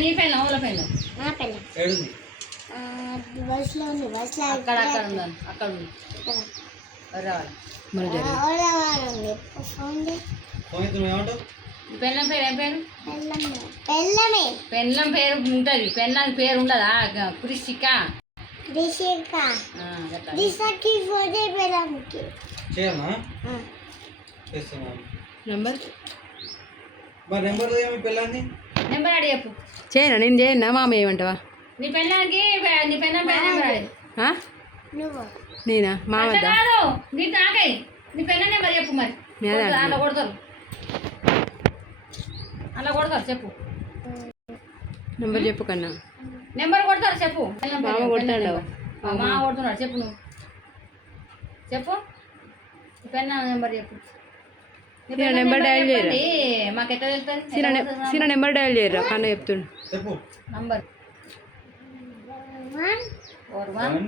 నీ పెళ్ళం ఓల పెళ్ళం నా పెళ్ళ ఏడుంది బస్సులో ఉంది బస్సులో అక్కడ అక్కడ ఉండాలి అక్కడ ఉంది రావాలి ఉంది ఫోన్ పోయిన ఏమంటావు పెళ్ళం పేరు ఏం పేరు పెళ్ళమే పెళ్ళం పేరు ఉంటుంది పెళ్ళానికి పేరు ఉండదా కృషిక రిషిక రిషకి ఫోన్ పెళ్ళంకి చేయనా చేస్తున్నాను నెంబర్ మరి నెంబర్ ఏమి పిల్లని నెంబర్ అడి చెప్పు చేయనా నేను చేయనా మామ ఏమంటావా నీ పెళ్ళానికి నీ పెళ్ళం పేరు నెంబర్ అడి నువ్వు నేనా మామద్దా కాదు నీ తాకై నీ పెళ్ళ నెంబర్ చెప్పు మరి నేనే అలా కొడతారు అలా కొడతారు చెప్పు నెంబర్ చెప్పు కన్నా నెంబర్ కొడతారు చెప్పు మామ కొడతాడు మామ కొడుతున్నాడు చెప్పు నువ్వు చెప్పు పెళ్ళ నెంబర్ చెప్పు నెంబర్ డయల్ చేయరా మాకు ఎట్లా తెలుస్తుంది సీన నెంబర్ డయల్ చేయరా కన్నా చెప్తుండు చెప్పు నంబర్ 1 41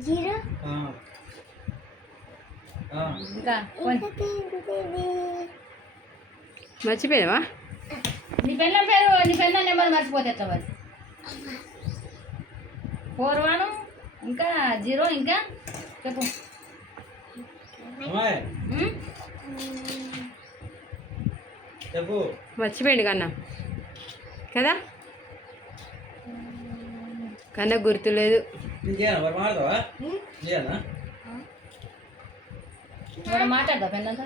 0 ఇంకా మర్చిపోయావా నీ పెళ్ళ పేరు నీ పెళ్ళ నెంబర్ మర్చిపోతే ఎట్లా మరి 41 ఇంకా 0 ఇంకా చెప్పు చెప్పు మర్చిపోయింది కన్నా కదా కన్నా గుర్తులేదు ఇంకేనా మరి మాడతావా చేయనా మాట్లాడతా పెళ్ళంతా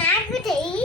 నాకు చెయ్యి